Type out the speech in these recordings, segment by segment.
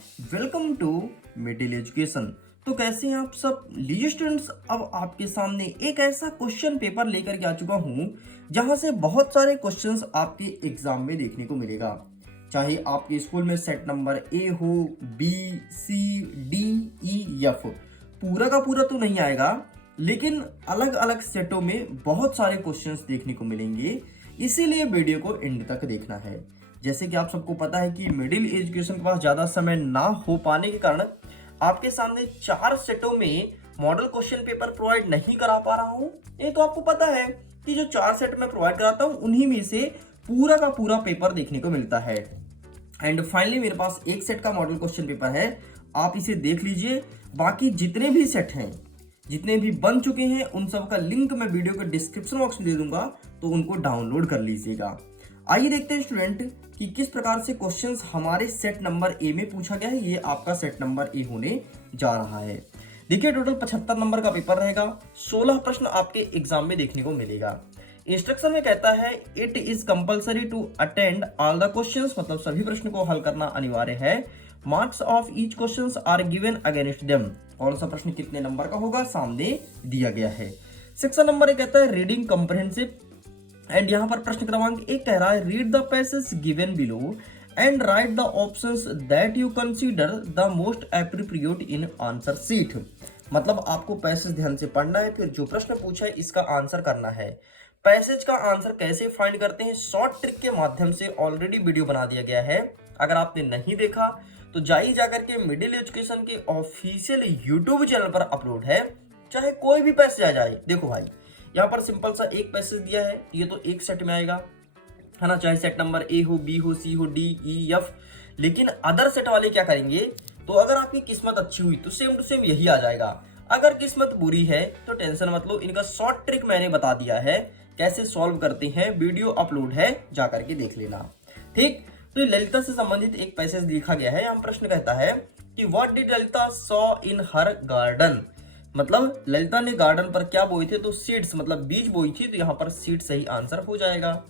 Welcome to middle education. तो कैसे हैं आप सब? लीजिए स्टूडेंट्स, अब आपके सामने एक ऐसा क्वेश्चन पेपर लेकर के आ चुका हूं जहां से बहुत सारे क्वेश्चंस आपके एग्जाम में देखने को मिलेगा। चाहे आपके स्कूल में सेट नंबर ए हो, बी, सी, डी, ई, एफ, पूरा का पूरा तो नहीं आएगा, लेकिन अलग अलग सेटों में बहुत सारे क्वेश्चंस देखने को मिलेंगे। इसीलिए वीडियो को एंड तक देखना है। जैसे कि आप सबको पता है कि मिडिल एजुकेशन के पास ज़्यादा समय ना हो पाने के कारण आपके सामने 4 सेटों में मॉडल क्वेश्चन पेपर प्रोवाइड नहीं करा पा रहा हूँ। ये तो आपको पता है कि जो 4 सेट में प्रोवाइड कराता हूँ उन्हीं में से पूरा का पूरा पेपर देखने को मिलता है। एंड फाइनली मेरे पास एक सेट का मॉडल क्वेश्चन पेपर है, आप इसे देख लीजिए। बाकी जितने भी सेट हैं, जितने भी बन चुके हैं, उन सब का लिंक मैं वीडियो के डिस्क्रिप्शन बॉक्स में दे दूंगा, तो उनको डाउनलोड कर लीजिएगा। आइए देखते हैं स्टूडेंट कि किस प्रकार से क्वेश्चंस हमारे सेट नंबर ए में पूछा गया है। ये आपका सेट नंबर ए होने जा रहा है। देखिए, टोटल 75 नंबर का पेपर रहेगा। 16 प्रश्न आपके एग्जाम में देखने को मिलेगा। इंस्ट्रक्शन में कहता है it is compulsory to attend all the questions, मतलब सभी प्रश्न को हल करना अनिवार्य है। Marks of each questions are given against them. कौन सा प्रश्न कितने नंबर का होगा सामने दिया गया है। सेक्शन नंबर 1 कहता है रीडिंग कॉम्प्रिहेंसिव। एंड यहाँ पर प्रश्न क्रमांक 1 कह रहा है read the passage given below and right the options that you consider the most appropriate in answer sheet. मतलब आपको पैसेज ध्यान से पढ़ना है, फिर जो प्रश्न पूछा है इसका आंसर करना है। पैसेज का आंसर कैसे फाइंड करते हैं, शॉर्ट ट्रिक के माध्यम से ऑलरेडी वीडियो बना दिया गया है। अगर आपने नहीं देखा तो जाइए जाकर के मिडिल एजुकेशन के ऑफिशियल यूट्यूब चैनल पर अपलोड है, चाहे कोई भी पैसेज आ जाए। देखो भाई, यहाँ पर सिंपल सा एक पैसेज दिया है, ये तो एक सेट में आएगा, है ना, चाहे सेट नंबर ए हो, बी हो, सी हो, डी, ई, एफ। लेकिन अदर सेट वाले क्या करेंगे, तो अगर आपकी किस्मत अच्छी हुई तो सेम टू सेम यही आ जाएगा। अगर किस्मत बुरी है तो टेंशन मत लो, इनका शॉर्ट ट्रिक मैंने बता दिया है कैसे सॉल्व करते हैं, वीडियो अपलोड है, जाकर के देख लेना। ठीक, तो ललिता से संबंधित एक पैसेज लिखा गया है। यहाँ प्रश्न कहता है कि what did Lalita saw in her garden. मतलब ललिता ने गार्डन पर क्या बोए थे, तो सीड्स, मतलब बीज बोई थी, तो यहाँ पर सीड सही आंसर हो जाएगा।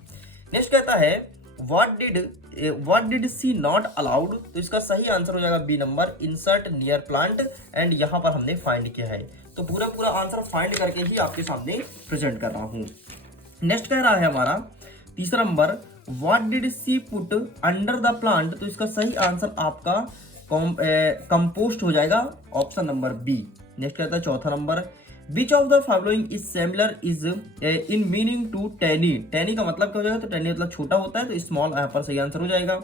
नेक्स्ट कहता है what did she not allowed, तो इसका सही आंसर हो जाएगा B number, insert near plant. And यहाँ पर हमने फाइंड किया है, तो पूरा पूरा आंसर फाइंड करके ही आपके सामने प्रेजेंट कर रहा हूँ। नेक्स्ट कह रहा है हमारा तीसरा number what did she put under the plant, तो इसका सही आंसर आपका कंपोस्ट हो जाएगा, ऑप्शन नंबर बी। नेक्स्ट कहता है चौथा number which of the following is similar is in meaning to tawny. Tawny का मतलब क्या हो जाएगा, तो टैनी मतलब छोटा होता है, तो स्मॉल यहाँ पर सही आंसर हो जाएगा।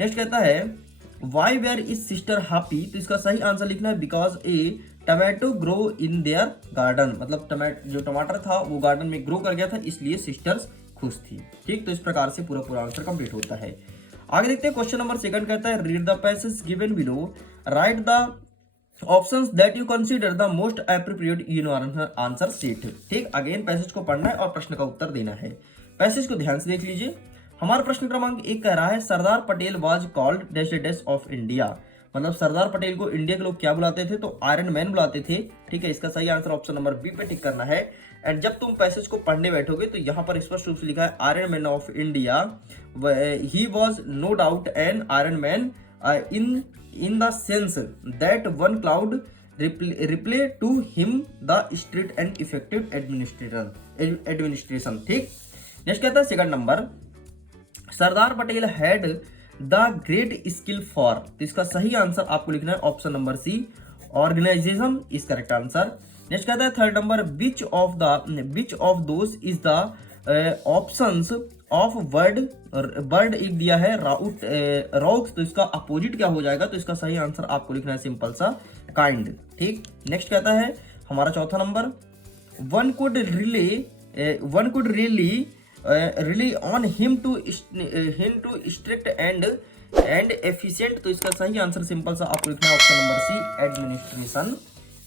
नेक्स्ट कहता है why where is sister happy, तो इसका सही आंसर लिखना है because a tomato grow in their garden. मतलब जो टमाटर था वो गार्डन में ग्रो कर गया था, इसलिए सिस्टर्स खुश थी। ठीक, तो इस प्रकार से पूरा पूरा आंसर कंप्लीट होता है। आगे देखते हैं क्वेश्चन नंबर 2 कहता है read the passage given below, right the options that you consider the most appropriate in answer sheet. ठीक, अगेन पैसेज को पढ़ना है और प्रश्न का उत्तर देना है। पैसेज को ध्यान से देख लीजिए। हमारा प्रश्न क्रमांक 1 कह रहा है Sardar Patel was called dash dash of India. मतलब सरदार पटेल को इंडिया के लोग क्या बुलाते थे, तो आयरन मैन बुलाते थे। ठीक है, इसका सही आंसर ऑप्शन नंबर बी पे टिक करना है। एंड जब तुम पैसेज को पढ़ने बैठोगे तो यहाँ पर स्पष्ट रूप से लिखा है iron man of India, he was no doubt an iron man in the sense that one cloud reply to him the strict and effective administration। ठीक, नेक्स्ट कहता है second number Sardar Patel had the great skill for, तो इसका सही answer आपको लिखना है option number C, organization is correct answer. Next कहता है third number which of those is the options of word एक दिया है राउट रॉक्स, तो इसका अपोजिट क्या हो जाएगा, तो इसका सही आंसर आपको लिखना है सिंपल सा काइंड। ठीक, नेक्स्ट कहता है हमारा चौथा number one could rely on him to strict and efficient, तो इसका सही आंसर सिंपल सा आपको लिखना है option number C, administration.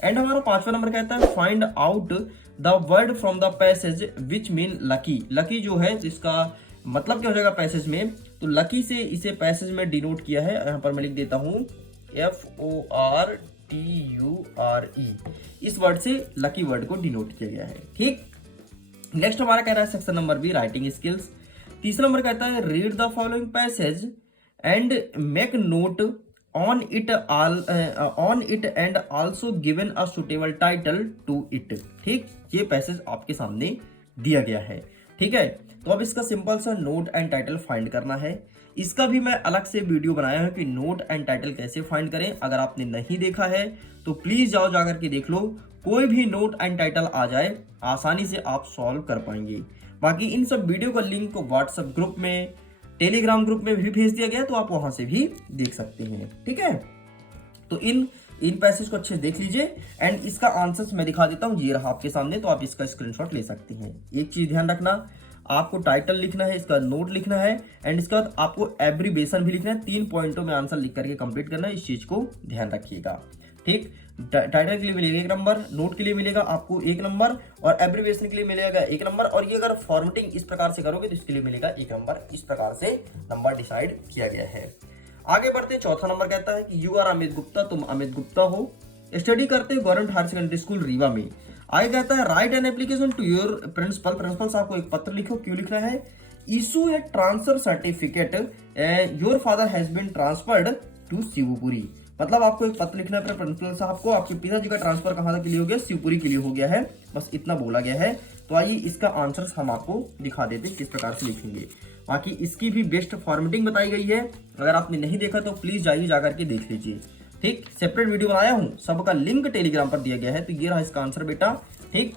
And हमारा पांचवा नंबर कहता है find out the word from the passage which mean lucky. Lucky जो है जिसका मतलब क्या हो जाएगा पैसेज में, तो लकी से इसे पैसेज में डिनोट किया है। यहाँ पर मैं लिख देता हूँ FORTURE, इस वर्ड से लकी वर्ड को डिनोट किया गया है। ठीक, नेक्स्ट हमारा कह रहा है section number B writing skills. तीसरा नंबर कहता है read the following passage and make note on it and also given a suitable title to it. ठीक, ये पैसेज आपके सामने दिया गया है। ठीक है, तो अब इसका सिंपल सा नोट एंड टाइटल फाइंड करना है। इसका भी मैं अलग से वीडियो बनाया है कि नोट एंड टाइटल कैसे फाइंड करें। अगर आपने नहीं देखा है तो प्लीज जाओ जाकर के देख लो। कोई भी नोट एंड टाइटल आ जाए आसानी से आप सॉल्व कर पाएंगे। बाकी इन सब वीडियो का लिंक व्हाट्सएप ग्रुप में, टेलीग्राम ग्रुप में भी भेज दिया गया, तो आप वहां से भी देख सकते हैं। ठीक है, तो इन पैसेज को अच्छे से देख लीजिए एंड इसका आंसर्स मैं दिखा देता हूं, ये रहा आपके सामने, तो आप इसका स्क्रीनशॉट ले सकते हैं। एक चीज ध्यान रखना, आपको टाइटल लिखना है, इसका नोट लिखना है एंड इसके बाद आपको एब्रीवेशन भी लिखना है। 3 पॉइंटों में आंसर लिख करके कंप्लीट करना है, इस चीज को ध्यान रखिएगा। ठीक, टाइटल के लिए मिलेगा 1 नंबर, नोट के लिए मिलेगा आपको 1 नंबर और एब्रीवेशन के लिए मिलेगा 1 नंबर। और ये अगर फॉर्मेटिंग इस प्रकार से करोगे तो इसके लिए मिलेगा 1 नंबर। इस प्रकार से नंबर डिसाइड किया गया है। आगे बढ़ते हैं, चौथा नंबर कहता है कि यू आर अमित गुप्ता, तुम अमित गुप्ता हो, स्टडी करते हो government higher secondary school Rewa में। आगे कहता है write an application to your principal, principal साहब को एक पत्र लिखो। क्यों लिखना है? Issue a transfer certificate, your father has been transferred to Shivpuri. मतलब आपको एक पत्र लिखना है अपने प्रिंसिपल साहब को, आपके पिताजी का ट्रांसफर कहां तक के लिए हो गया? शिवपुरी के लिए हो गया है। बस इतना बोला गया है। तो आइए इसका आंसर हम आपको दिखा देते हैं किस प्रकार से लिखेंगे। बाकी इसकी भी बेस्ट फॉर्मेटिंग बताई गई है, अगर आपने नहीं देखा तो प्लीज जाइए जाकर के देख लीजिए। ठीक, सेपरेट वीडियो बनाया हूं, सबका लिंक टेलीग्राम पर दिया गया है। तो ये रहा इसका आंसर बेटा। ठीक,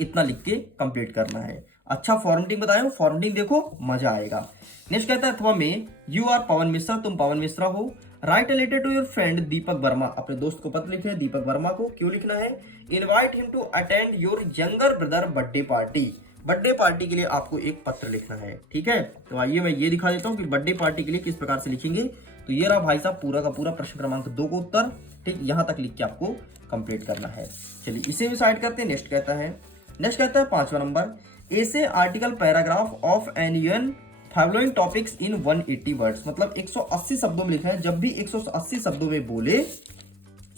इतना लिख के कंप्लीट करना है। अच्छा फॉर्मेटिंग बताया हूं, फॉर्मेटिंग देखो मजा आएगा। नेक्स्ट कहता है अथवा में यू आर पवन मिश्रा, तुम पवन मिश्रा हो। Write a letter to your friend Deepak Verma, अपने दोस्त को पत्र लिखे दीपक वर्मा को। क्यों लिखना है? Invite him to attend your younger brother birthday party, birthday party के लिए आपको एक पत्र लिखना है। ठीक है, तो आइए मैं ये दिखा देता हूँ कि बर्थडे पार्टी के लिए किस प्रकार से लिखेंगे। तो ये रहा भाई साहब पूरा का पूरा प्रश्न क्रमांक 2 का उत्तर। ठीक, यहां तक लिख के आपको कंप्लीट करना है। चलिए इसे भी साइड करते हैं। नेक्स्ट कहता है 5वां number, essay article paragraph of an following topics in 180 words. मतलब 180 शब्दों में लिखना है। जब भी 180 शब्दों में बोले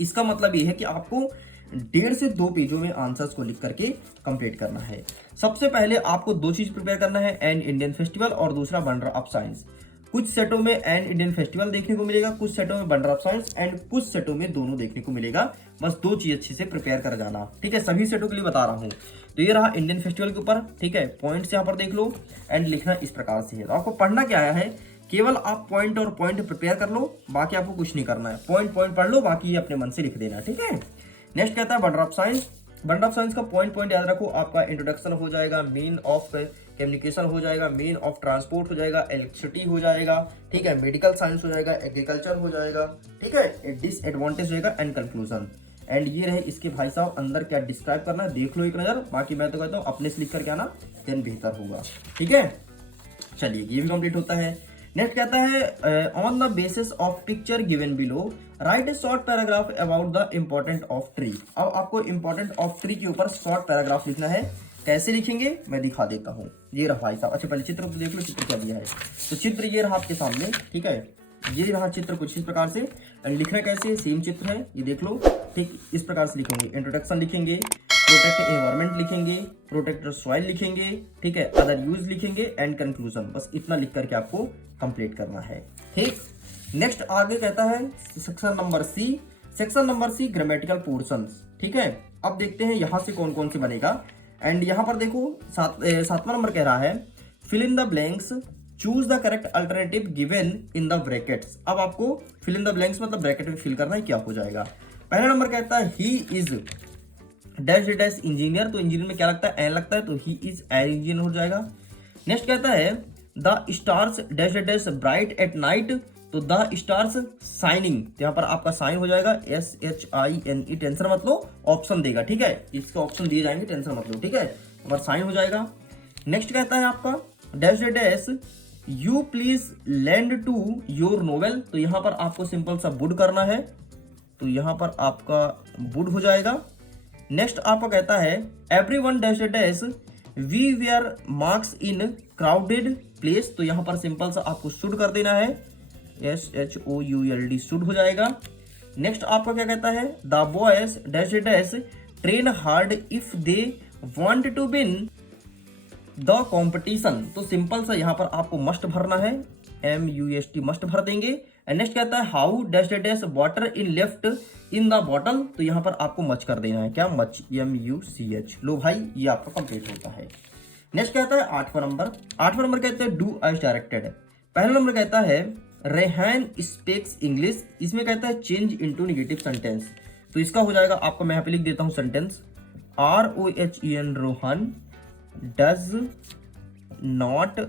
इसका मतलब ये है कि आपको 1.5 से 2 पेजों में आंसर्स को लिख करके कंप्लीट करना है। सबसे पहले आपको 2 चीज प्रिपेयर करना है, एन इंडियन फेस्टिवल और दूसरा वंडर ऑफ साइंस। कुछ सेटों में एन इंडियन फेस्टिवल देखने को मिलेगा, कुछ सेटों में वंडर ऑफ साइंस एंड कुछ सेटों में दोनों देखने को मिलेगा। बस 2 चीज अच्छे से प्रिपेयर कर जाना। ठीक है, सभी सेटों के लिए बता रहा हूं। तो ये रहा इंडियन फेस्टिवल के ऊपर। ठीक है, पॉइंट्स यहाँ पर देख लो एंड लिखना इस प्रकार से है। तो आपको पढ़ना क्या है, केवल आप पॉइंट और पॉइंट प्रिपेयर कर लो, बाकी आपको कुछ नहीं करना है। पॉइंट पढ़ लो, बाकी ये अपने मन से लिख देना। ठीक है, नेक्स्ट कहता है wonder of science. Wonder of science का पॉइंट याद रखो, आपका इंट्रोडक्शन हो जाएगा, मेन ऑफ कम्युनिकेशन हो जाएगा, मेन ऑफ ट्रांसपोर्ट हो जाएगा, इलेक्ट्रिसिटी हो जाएगा। ठीक है, मेडिकल साइंस हो जाएगा, एग्रीकल्चर हो जाएगा। ठीक है, डिसएडवांटेज रहेगा एंड कंक्लूजन। एंड ये रहे इसके भाई साहब अंदर क्या डिस्क्राइब करना है, देख लो एक नजर। बाकी मैं तो कहता हूँ अपने से लिख करके आना देन बेहतर होगा। ठीक है, चलिए ये भी कंप्लीट होता है। नेक्स्ट कहता है on the basis of picture given below right A short paragraph about the important of tree. अब आपको इम्पोर्टेंट ऑफ ट्री के ऊपर शॉर्ट पैराग्राफ लिखना है। कैसे लिखेंगे मैं दिखा देता हूँ। ये रहा भाई साहब। अच्छा पहले चित्र तो देख लो, चित्र क्या दिया है। तो चित्र ये रहा आपके सामने। ठीक है, ये रहा चित्र कुछ इस प्रकार से। लिखना कैसे, सेम चित्र है, ये देख लो। ठीक, इस प्रकार से लिखेंगे। इंट्रोडक्शन लिखेंगे, प्रोटेक्ट एनवायरमेंट लिखेंगे, प्रोटेक्ट सॉइल लिखेंगे। ठीक है, अदर यूज लिखेंगे एंड कंक्लूजन। बस इतना लिख करके आपको कंप्लीट करना है। ठीक, नेक्स्ट आगे कहता है section number C. Section number C grammatical portions. ठीक है, अब देखते हैं यहां से कौन कौन से बनेगा। एंड यहां पर देखो 7वां नंबर कह रहा है fill in the blanks, choose the correct alternative given in the brackets. अब आपको फिल इन द ब्लैंक्स मतलब ब्रैकेट में फिल करना है, क्या हो जाएगा। पहला नंबर कहता है he is dash dash engineer. तो इंजीनियर में क्या लगता है, एन लगता है, तो ही इज एन इंजीनियर हो जाएगा। नेक्स्ट कहता है the stars dash dash bright at night. तो द स्टार्स साइनिंग, तो यहाँ पर आपका साइन हो जाएगा SHINE। टेंशन मत लो, ऑप्शन देगा। ठीक है, इसके ऑप्शन दिए जाएंगे, टेंशन मत लो। ठीक है, पर साइन हो जाएगा। नेक्स्ट कहता है आपका dash dash you please lend to your novel. तो यहाँ पर आपको सिंपल सा वुड करना है, तो यहाँ पर आपका वुड हो जाएगा। नेक्स्ट आपका कहता है everyone dash dash we wear masks in crowded place. तो यहाँ पर सिंपल सा आपको शुड कर देना है, SHOULD शुड हो जाएगा। नेक्स्ट आपका क्या कहता है the boys dash dash train hard if they want to win the competition. तो सिंपल सा यहाँ पर आपको मस्ट भरना है, MUST मस्ट भर देंगे एंड नेक्स्ट कहता है how dash dash water in left in the bottle, तो यहाँ पर आपको मच कर देना है, क्या मच, MUCH। लो भाई ये आपका कंप्लीट होता है। नेक्स्ट कहता है 8वां नंबर कहता है डू एज डायरेक्टेड। पहला नंबर कहता है रेहान स्पीक्स इंग्लिश, इसमें कहता है चेंज इनटू नेगेटिव सेंटेंस, तो इसका हो जाएगा आपका, मैं यहाँ पे लिख देता हूँ sentence, ROHEN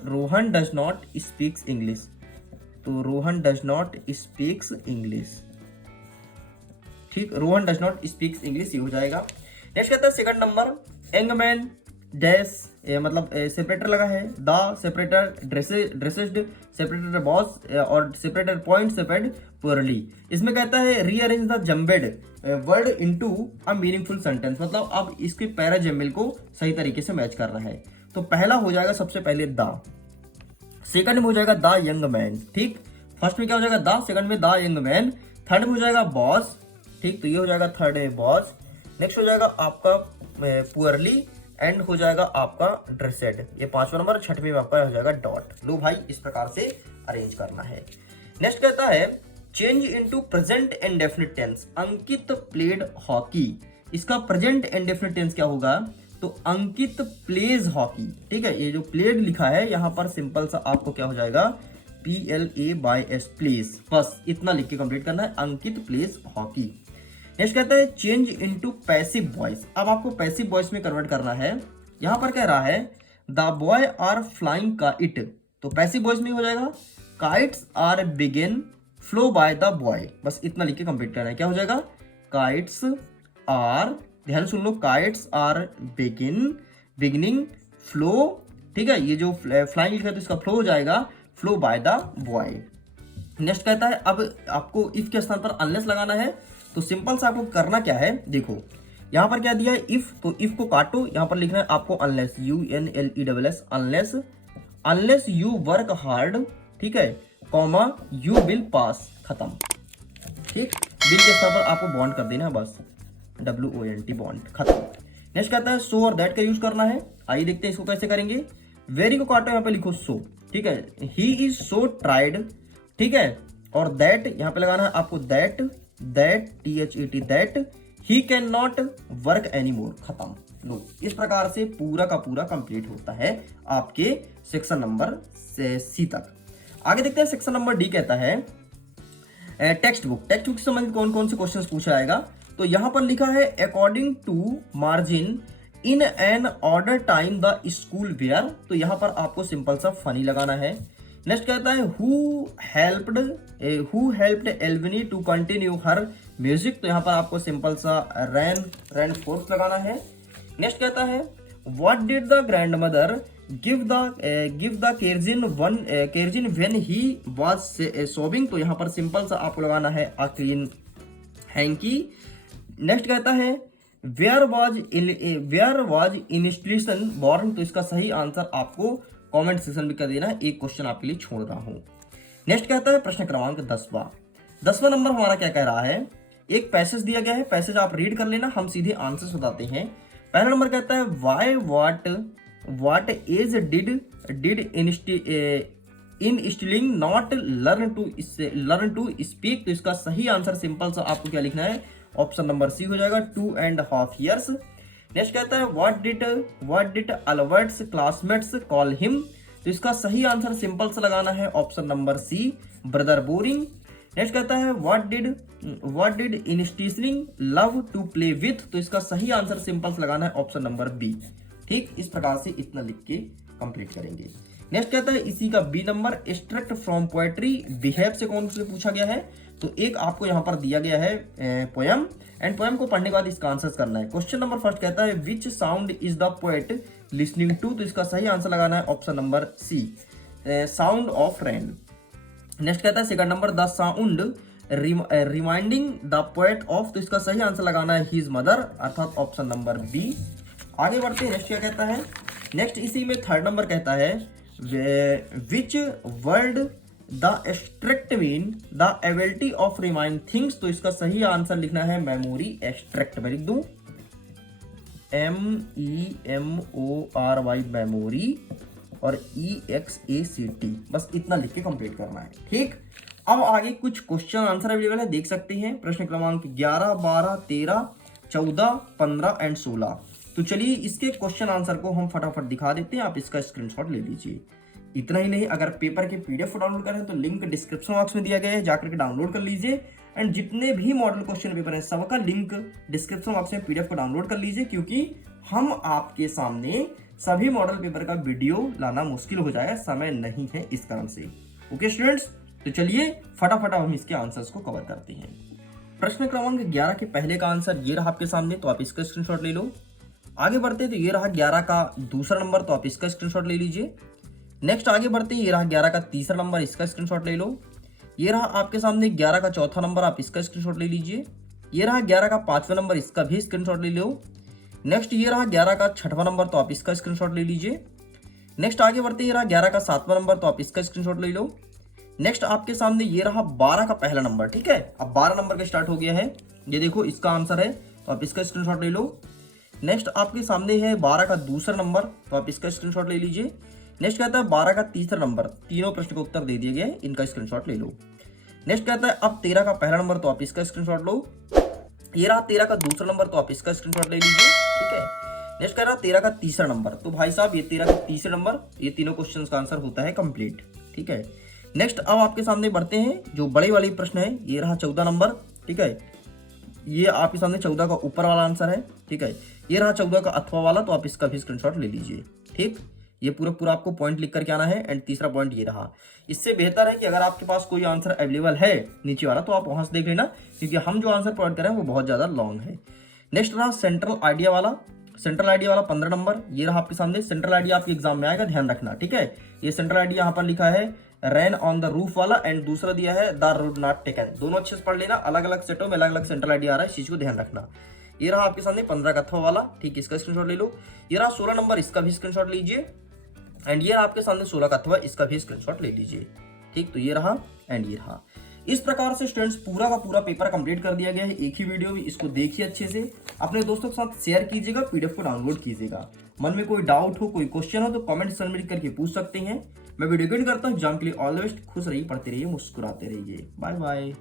Rohan does not speaks English, तो Rohan does not speaks English, ठीक, Rohan does not speaks English, ये हो जाएगा। नेक्स्ट कहता है सेकंड नंबर एंगमैन डैश, मतलब सेपरेटर लगा है, the separator dressed separator boss और सेपरेटर पॉइंट सेपरेट पुअरली, इसमें कहता है rearrange the jumbled word into a meaningful sentence, मतलब अब इसके पैरा जम्बल को सही तरीके से मैच करना है। तो पहला हो जाएगा सबसे पहले द, सेकंड में हो जाएगा द यंग मैन, ठीक, फर्स्ट में क्या हो जाएगा द, सेकंड में द यंग मैन, थर्ड में हो जाएगा बॉस, ठीक, तो ये हो जाएगा थर्ड में बॉस। नेक्स्ट हो जाएगा आपका पुअरली, एंड हो जाएगा आपका ड्रेसेड, ये 5वां नंबर, छठवें में आपका हो जाएगा डॉट। लो भाई इस प्रकार से अरेंज करना है। नेक्स्ट कहता है change into present and definite tense, Ankit played hockey, इसका प्रेजेंट एंड डेफिनिट टेंस क्या होगा, तो अंकित प्लेज हॉकी, ठीक है, ये जो प्लेड लिखा है यहाँ पर सिंपल सा आपको क्या हो जाएगा PLAYS प्लेस, बस इतना लिख के कंप्लीट करना है, अंकित प्लेज हॉकी। नेक्स्ट कहता है चेंज इनटू पैसिव वॉइस, अब आपको पैसिव वॉइस में कन्वर्ट करना है। यहां पर कह रहा है the boy are flying kite, तो पैसिव वॉइस में हो जाएगा काइट्स आर बिगिन फ्लो बाय द बॉय, बस इतना लिख के कंप्लीट करना है, क्या हो जाएगा काइट्स आर, ध्यान सुन लो, काइट्स आर बिगिनिंग फ्लो, ठीक है, ये जो फ्लाइंग लिखा है तो इसका फ्लो हो जाएगा flow by the boy. Next कहता है अब आपको इफ के स्थान पर अनलेस लगाना है, तो सिंपल सा आपको करना क्या है, देखो यहां पर क्या दिया है इफ, तो इफ को काटो, यहां पर लिखना है आपको unless, UNLESS, unless you work hard, ठीक है, कॉमा यू विल पास, खत्म, ठीक, बिल के स्थान पर आपको बॉन्ड कर देना है, बस WONT बॉन्ड, खत्म। नेक्स्ट कहता है सो और दैट का यूज करना है, आइए देखते हैं इसको कैसे करेंगे। वेरी को काटो, यहाँ पे लिखो सो, ठीक है, ही इज सो ट्राइड, ठीक है, और दैट यहाँ पे लगाना है आपको that THET that he can not work any more, खत्म। लो इस प्रकार से पूरा का पूरा कंप्लीट होता है आपके सेक्शन नंबर C तक। आगे देखते हैं सेक्शन नंबर D कहता है टेक्स्ट बुक से संबंधित कौन कौन से क्वेश्चंस पूछा जाएगा, तो यहां पर लिखा है according to margin in an order time the school where, तो यहां पर आपको सिंपल सा फनी लगाना है। नेक्स्ट कहता है who helped Elvini to continue her music, तो यहाँ पर आपको सिंपल सा रैन फोर्स लगाना है। नेक्स्ट कहता है what did the grandmother give the urchin when he was sobbing, तो यहाँ पर सिंपल सा आपको लगाना है अ क्लीन हैंकी। नेक्स्ट कहता है वेयर वाज इंस्टीट्यूशन बॉर्न, तो इसका सही आंसर आपको कमेंट सेक्शन में कर देना है, एक क्वेश्चन आपके लिए छोड़ रहा हूं। नेक्स्ट कहता है प्रश्न क्रमांक 10वां नंबर हमारा क्या कह रहा है, एक पैसेज दिया गया है, पैसेज आप रीड कर लेना, हम सीधे आंसर्स बताते हैं। पहला नंबर कहता है why what age did Einstein not learn to speak, तो इसका सही आंसर सिंपल सा आपको क्या लिखना है, ऑप्शन नंबर C हो जाएगा 2.5 years। नेक्स्ट कहता है what did Albert's classmates call him, तो इसका सही आंसर सिंपल सा लगाना है option number C brother boring. Next कहता है what did Einstein love to play with, तो इसका सही आंसर सिंपल सा लगाना है ऑप्शन नंबर B, ठीक, इस प्रकार से इतना लिख के कंप्लीट करेंगे। नेक्स्ट कहता है इसी का B number extract from poetry behave से कौन से पूछा गया है, तो एक आपको यहाँ पर दिया गया है पोयम, एंड पोयम को पढ़ने के बाद इसका आंसर करना है। क्वेश्चन नंबर फर्स्ट कहता है which sound is the poet listening to, तो इसका सही आंसर लगाना है option number C sound of rain. Next कहता है second number the sound reminding the poet of, तो इसका सही आंसर लगाना है हिज मदर, अर्थात ऑप्शन नंबर B। आगे बढ़ते हैं, नेक्स्ट क्या कहता है, नेक्स्ट इसी में थर्ड नंबर कहता है which word the extract mean the ability of remind things, तो इसका सही आंसर लिखना है मेमोरी एक्सट्रैक्ट, मैं लिख दूं MEMORY मेमोरी और EXACT, बस इतना लिख के कंप्लीट करना है, ठीक। अब आगे कुछ क्वेश्चन आंसर अवेलेबल है, देख सकते हैं। प्रश्न क्रमांक 11, 12, 13, 14, 15 एंड 16। तो चलिए इसके क्वेश्चन आंसर को हम फटाफट दिखा देते हैं, आप इसका स्क्रीनशॉट ले लीजिए। इतना ही नहीं, अगर पेपर के पीडीएफ को डाउनलोड करें तो लिंक डिस्क्रिप्शन बॉक्स में दिया गया है, जाकर के डाउनलोड कर लीजिए। एंड जितने भी मॉडल क्वेश्चन पेपर है सबका लिंक डिस्क्रिप्शन बॉक्स में पीडीएफ को डाउनलोड कर लीजिए, क्योंकि हम आपके सामने सभी मॉडल पेपर का वीडियो लाना मुश्किल हो जाएगा, समय नहीं है इस कारण से। ओके स्टूडेंट्स, तो चलिए फटाफट हम इसके आंसर्स को कवर करते हैं। प्रश्न क्रमांक 11 के पहले का आंसर ये रहा आपके सामने, तो आप इसका स्क्रीनशॉट ले लो। आगे बढ़ते तो ये रहा 11 का दूसरा नंबर, तो आप इसका स्क्रीनशॉट ले लीजिए। नेक्स्ट आगे बढ़ते ये रहा 11 का तीसरा नंबर, इसका स्क्रीनशॉट ले लो। ये रहा आपके सामने 11 का चौथा नंबर, आप इसका स्क्रीनशॉट ले लीजिए। ये रहा 11 का पांचवा नंबर, इसका भी स्क्रीनशॉट ले लो। नेक्स्ट ये रहा 11 का छठवां नंबर, तो आप इसका स्क्रीनशॉट ले लीजिए। नेक्स्ट आगे बढ़ते ये रहा 11 का सातवां नंबर, तो आप इसका स्क्रीनशॉट ले लो। नेक्स्ट आपके सामने ये रहा 12 का पहला नंबर, ठीक है। अब 12 नंबर का स्टार्ट हो गया है, ये देखो इसका आंसर है, तो आप इसका स्क्रीनशॉट ले लो। नेक्स्ट आपके सामने है 12 का दूसरा नंबर, तो आप इसका स्क्रीनशॉट ले लीजिए। नेक्स्ट कहता है 12 का तीसरा नंबर, तीनों प्रश्न का उत्तर दे दिए गए, इनका स्क्रीनशॉट ले लो। नेक्स्ट कहता है अब 13 का पहला नंबर, तो आप इसका स्क्रीनशॉट लो। ये रहा 13 का दूसरा नंबर, तो आप इसका स्क्रीनशॉट ले लीजिए, ठीक है। नेक्स्ट कह रहा 13 का तीसरा नंबर, तो भाई साहब ये 13 का तीसरा नंबर, ये तीनों क्वेश्चन का आंसर होता है कंप्लीट, ठीक है। नेक्स्ट अब आपके सामने बढ़ते हैं जो बड़े वाली प्रश्न है, ये रहा 14 नंबर, ठीक है। ये आपके सामने 14 का ऊपर वाला आंसर है, ठीक है। ये रहा 14 का अथवा वाला, तो आप इसका भी स्क्रीनशॉट ले लीजिए, ठीक। ये पूरा आपको पॉइंट लिख करके आना है। एंड तीसरा पॉइंट ये रहा। इससे बेहतर है कि अगर आपके पास कोई आंसर अवेलेबल है नीचे वाला, तो आप वहां से देख लेना, क्योंकि हम जो आंसर प्रोवाइड कर रहे हैं वो बहुत ज्यादा लॉन्ग है। नेक्स्ट रहा सेंट्रल आइडिया वाला, 15 नंबर, ये रहा आपके सामने। सेंट्रल आइडिया आपके एग्जाम में आएगा, ध्यान रखना, ठीक है। ये सेंट्रल आइडिया यहाँ पर लिखा है रैन ऑन द रूफ वाला, एंड दूसरा दिया है द रोड नॉट टेकन। दोनों अच्छे से पढ़ लेना, अलग अलग सेटों में अलग अलग सेंट्रल आइडिया आ रहा है, इस चीज को ध्यान रखना। ये रहा आपके सामने 15 का अथवा वाला, ठीक, इसका स्क्रीनशॉट ले लो। ये रहा 16 नंबर, इसका भी स्क्रीनशॉट लीजिए। एंड ये रहा आपके सामने 16 का अथवा, इसका भी स्क्रीनशॉट ले लीजिए, ठीक। तो ये रहा एंड ये रहा। इस प्रकार से स्टूडेंट्स पूरा का पूरा पेपर कंप्लीट कर दिया गया है एक ही वीडियो में। इसको देखिए अच्छे से, अपने दोस्तों के साथ शेयर कीजिएगा, पीडीएफ को डाउनलोड कीजिएगा। मन में कोई डाउट हो, कोई क्वेश्चन हो, तो कमेंट सबमिट करके पूछ सकते हैं। मैं वीडियो एंड करता हूँ। एग्जाम के लिए ऑल द बेस्ट, खुश रहिए, पढ़ते रहिए, मुस्कुराते रहिए। Bye bye.